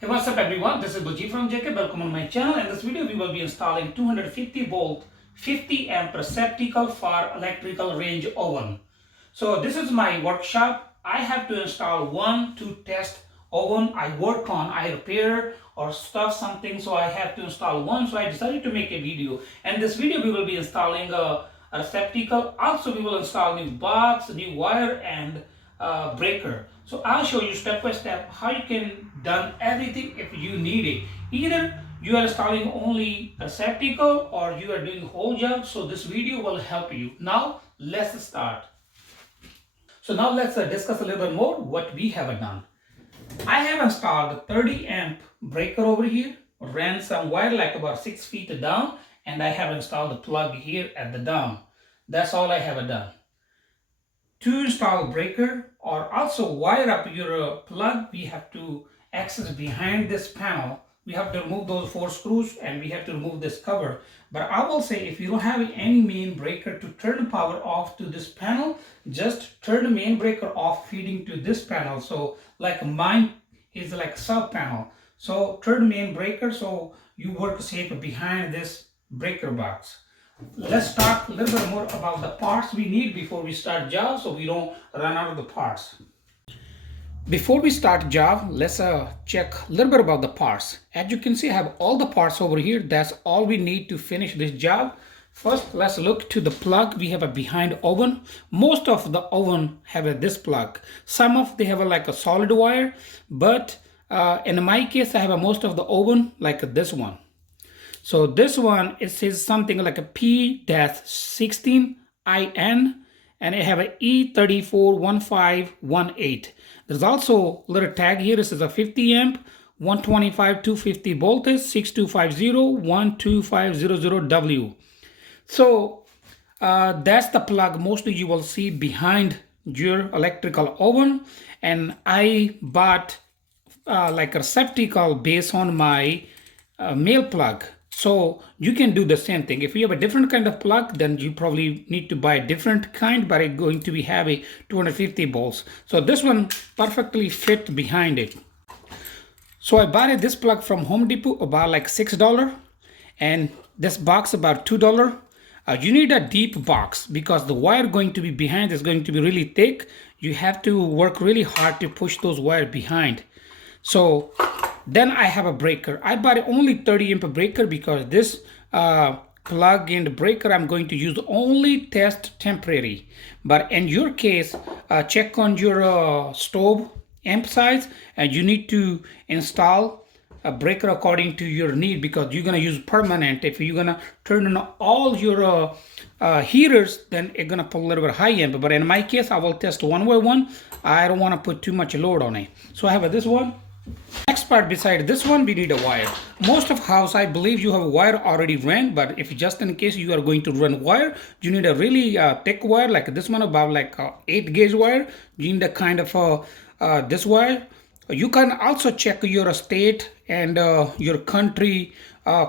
Hey, what's up everyone? This is Buji from Jacob. Welcome on my channel. In this video, we will be installing 250 volt 50 amp receptacle for electrical range oven. So this is my workshop. I have to install one to test oven I work on. I repair or stuff something, so I have to install one. So I decided to make a video. And this video we will be installing a receptacle. Also, we will install new box, new wire, and breaker. So I'll show you step by step how you can done everything if you need it. Either you are installing only a receptacle or you are doing whole job. So this video will help you. Now let's start. So now let's discuss a little bit more what we have done. I have installed a 30 amp breaker over here, ran some wire like about 6 feet down, and I have installed the plug here at the down. That's all I have done. To install breaker or also wire up your plug, we have to access behind this panel. We have to remove those 4 screws and we have to remove this cover. But I will say if you don't have any main breaker to turn the power off to this panel, just turn the main breaker off feeding to this panel. So like mine is like sub panel. So turn the main breaker so you work safe behind this breaker box. Let's talk a little bit more about the parts we need before we start job so we don't run out of the parts. Before we start job, let's check a little bit about the parts. As you can see, I have all the parts over here. That's all we need to finish this job. First, let's look to the plug. We have a behind oven. Most of the oven have this plug. Some of they have like a solid wire, but in my case, I have most of the oven like this one. So this one, it says something like a P-16IN, and I have an E341518. There's also a little tag here. This is a 50 amp, 125 250 voltage, 6250-12500W. So that's the plug mostly you will see behind your electrical oven. And I bought like a receptacle based on my male plug. So you can do the same thing. If you have a different kind of plug, then you probably need to buy a different kind, but it's going to be heavy, 250 volts. So this one perfectly fit behind it. So I bought this plug from Home Depot about like $6, and this box about $2. You need a deep box because the wire going to be behind is going to be really thick. You have to work really hard to push those wires behind. So then I have a breaker. I bought only 30 amp breaker because this plug and breaker I'm going to use only test temporary. But in your case, check on your stove amp size, and you need to install a breaker according to your need because you're gonna use permanent. If you're gonna turn on all your heaters, then it's gonna pull a little bit high amp. But in my case, I will test one by one. I don't want to put too much load on it. So I have this one. Next part beside this one, we need a wire. Most of house, I believe you have a wire already ran, but if just in case you are going to run wire, you need a really thick wire like this one, about like 8 gauge wire. You need a kind of this wire. You can also check your state and your country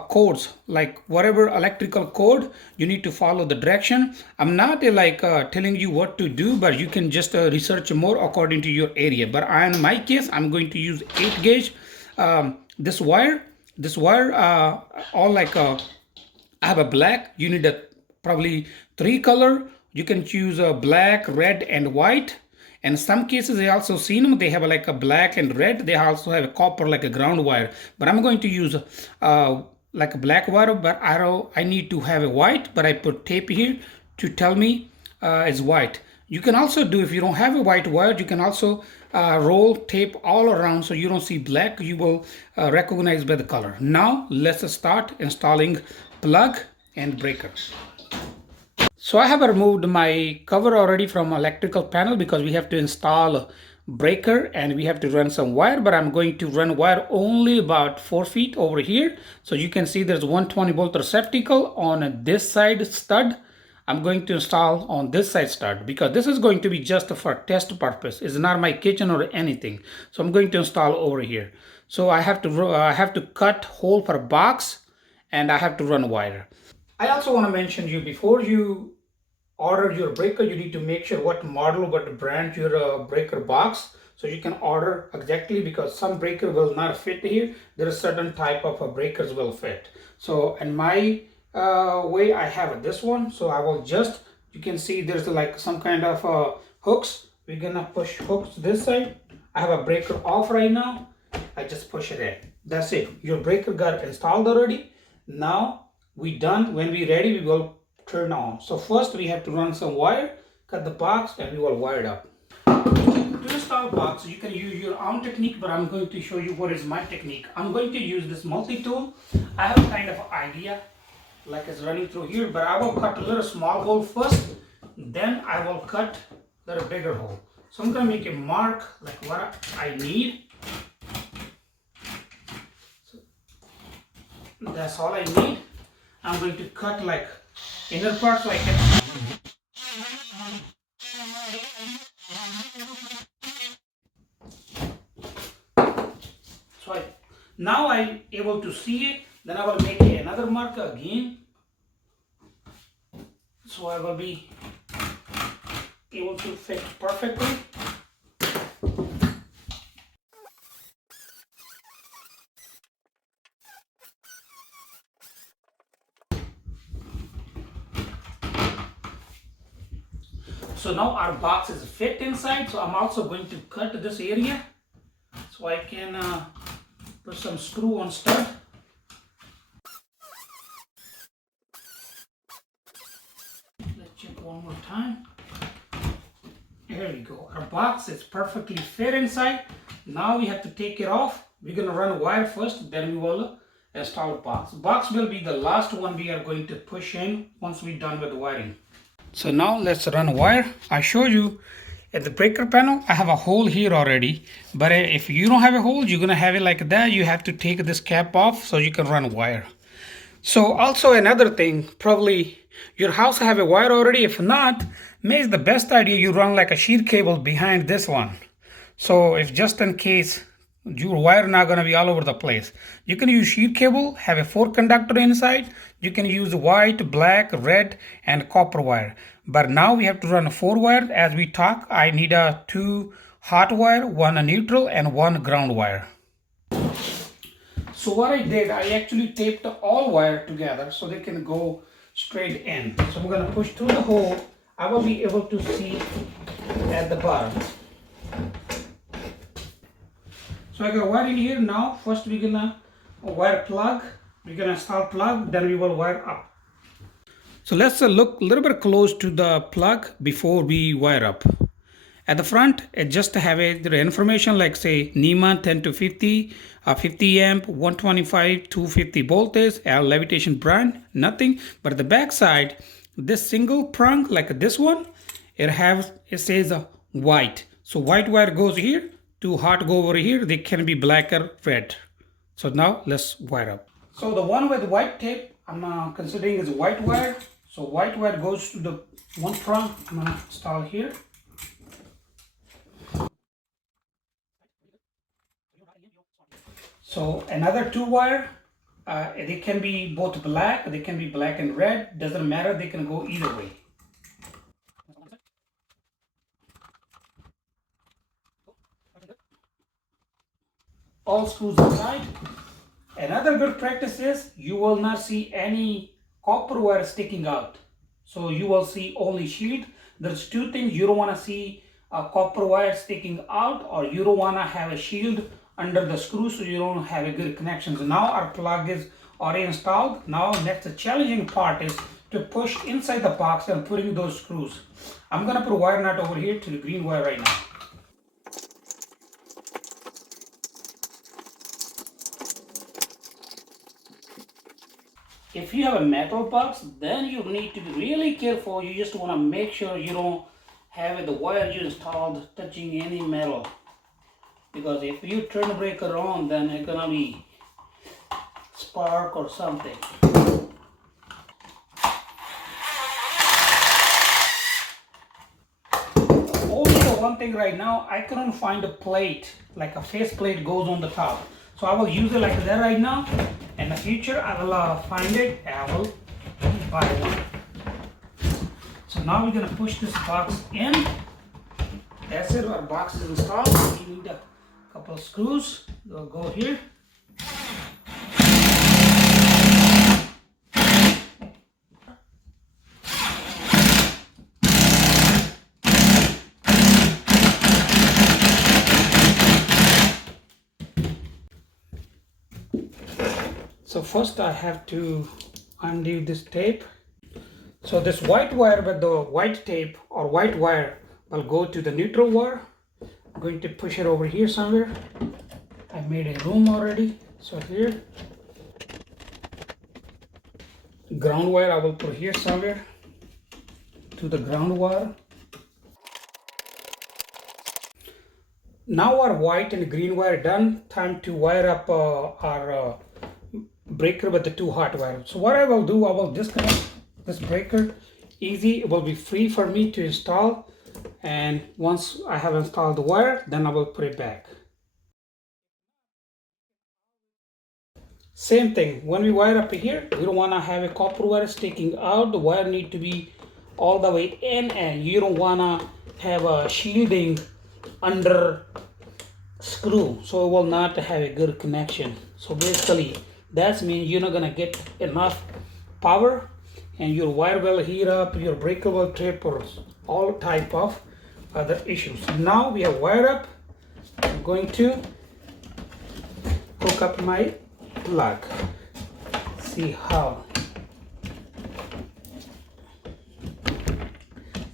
codes, like whatever electrical code, you need to follow the direction. I'm not like telling you what to do, but you can just research more according to your area. But in my case, I'm going to use 8 gauge. This wire, all like I have a black. You need a probably 3 color. You can choose a black, red, and white. And some cases I also seen them, they have like a black and red. They also have a copper like a ground wire. But I'm going to use like a black wire, but I need to have a white, but I put tape here to tell me it's white. You can also do, if you don't have a white wire, you can also roll tape all around so you don't see black. You will recognize by the color. Now let's start installing plug and breaker. So I have removed my cover already from electrical panel because we have to install breaker and we have to run some wire, but I'm going to run wire only about 4 feet over here. So you can see there's 120 volt receptacle on this side stud. I'm going to install on this side stud because this is going to be just for test purpose. It's not my kitchen or anything. So I'm going to install over here. So I have to cut hole for a box and I have to run wire. I also want to mention you, before you order your breaker, you need to make sure what model, what brand your breaker box. So you can order exactly, because some breaker will not fit here. There are certain type of breakers will fit. So in my way, I have this one. So I will just, you can see there's like some kind of hooks. We're gonna push hooks this side. I have a breaker off right now. I just push it in. That's it. Your breaker got installed already. Now we done. When we ready, we will turn on. So first we have to run some wire, cut the box, and we will wire it up. To install box, you can use your own technique, but I'm going to show you what is my technique. I'm going to use this multi-tool. I have a kind of idea like it's running through here, but I will cut a little small hole first, then I will cut a little bigger hole. So I'm going to make a mark like what I need. So that's all I need. I'm going to cut like inner part so I can. So now I'm able to see it. Then I will make another mark again. So I will be able to fit perfectly. So now our box is fit inside. So I'm also going to cut this area so I can put some screw on stud. Let's check one more time. There we go. Our box is perfectly fit inside. Now we have to take it off. We're going to run wire first, then we will install box. Box will be the last one we are going to push in once we're done with the wiring. So now let's run wire. I showed you at the breaker panel, I have a hole here already. But if you don't have a hole, you're going to have it like that. You have to take this cap off so you can run wire. So also another thing, probably your house have a wire already. If not, maybe the best idea you run like a sheet cable behind this one. So if just in case your wire not going to be all over the place, you can use sheet cable, have a 4 conductor inside. You can use white, black, red, and copper wire. But now we have to run a 4 wire. As we talk, I need a 2 hot wire, 1 neutral, and 1 ground wire. So what I did, I actually taped all wire together so they can go straight in. So I'm going to push through the hole. I will be able to see at the bottom. So I got wire in here now. First we're gonna wire plug. We're gonna install plug, then we will wire up. So let's look a little bit close to the plug before we wire up. At the front, it just have the information like say NEMA 10 to 50, 50 amp, 125, 250 voltage, levitation brand, nothing. But at the back side, this single prong like this one, it says white. So white wire goes here, 2 hot go over here. They can be black or red. So now let's wire up. So the one with white tape, I'm considering is white wire. So white wire goes to the 1 prong. I'm gonna install here. So another 2 wire, they can be both black, they can be black and red, doesn't matter, they can go either way. All screws inside. Another good practice is you will not see any copper wire sticking out. So you will see only sheet. There's 2 things. You don't want to see a copper wire sticking out, or you don't want to have a shield under the screw so you don't have a good connection. So now our plug is already installed. Now next the challenging part is to push inside the box and putting those screws. I'm going to put a wire nut over here to the green wire right now. If you have a metal box, then you need to be really careful. You just want to make sure you don't have the wire you installed touching any metal. Because if you turn the breaker on, then it's gonna be spark or something. Only the one thing right now, I couldn't find a plate, like a face plate goes on the top. So I will use it like that right now. In the future, I will find it and I will buy one. So now we're gonna push this box in. That's it, our box is installed. We need a couple of screws. They'll go here. So first I have to undo this tape. So this white wire with the white tape or white wire will go to the neutral wire. I'm going to push it over here somewhere. I made a room already. So here. Ground wire I will put here somewhere to the ground wire. Now our white and green wire done. Time to wire up our breaker with the two hot wires. So what I will do, I will disconnect this breaker. Easy, it will be free for me to install, and once I have installed the wire, then I will put it back. Same thing, when we wire up here, we don't want to have a copper wire sticking out. The wire need to be all the way in, and you don't want to have a shielding under screw, so it will not have a good connection. So basically that means you're not gonna get enough power, and your wire will heat up, your breaker will trip, or all type of other issues. Now we have wired up. I'm going to hook up my plug. See how.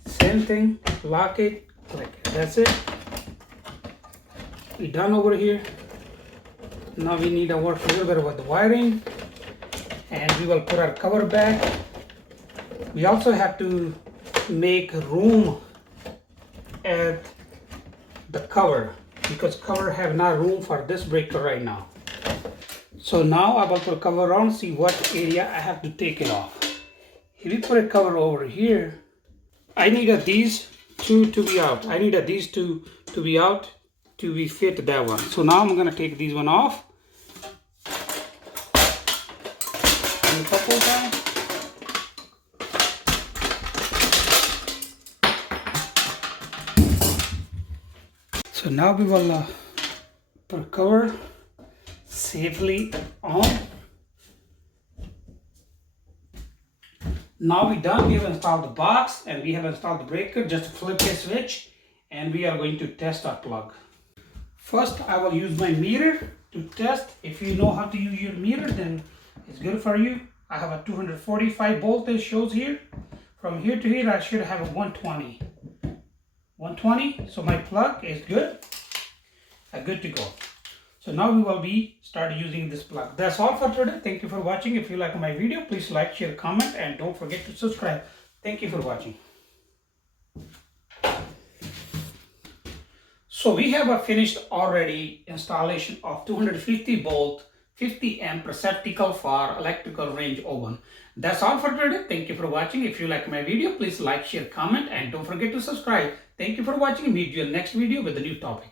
Same thing, lock it, click it. That's it. We're done over here. Now we need to work a little bit with the wiring, and we will put our cover back. We also have to make room at the cover, because cover have not room for this breaker right now. So now I will put a cover on, see what area I have to take it off. If we put a cover over here, I need these two to be out. I need these two to be out to be fit that one. So now I'm gonna take these one off. And a couple times. So now we will put cover safely on. Now we're done. We have installed the box and we have installed the breaker. Just flip a switch and we are going to test our plug. First, I will use my meter to test. If you know how to use your meter, then it's good for you. I have a 245 voltage shows here. From here to here, I should have a 120. 120, so my plug is good. Good to go. So now we will be start using this plug. That's all for today. Thank you for watching. If you like my video, please like, share, comment, and don't forget to subscribe. Thank you for watching. So we have a finished already installation of 250 volt 50 amp receptacle for electrical range oven. That's all for today. Thank you for watching. If you like my video, please like, share, comment, and don't forget to subscribe. Thank you for watching. Meet you in the next video with a new topic.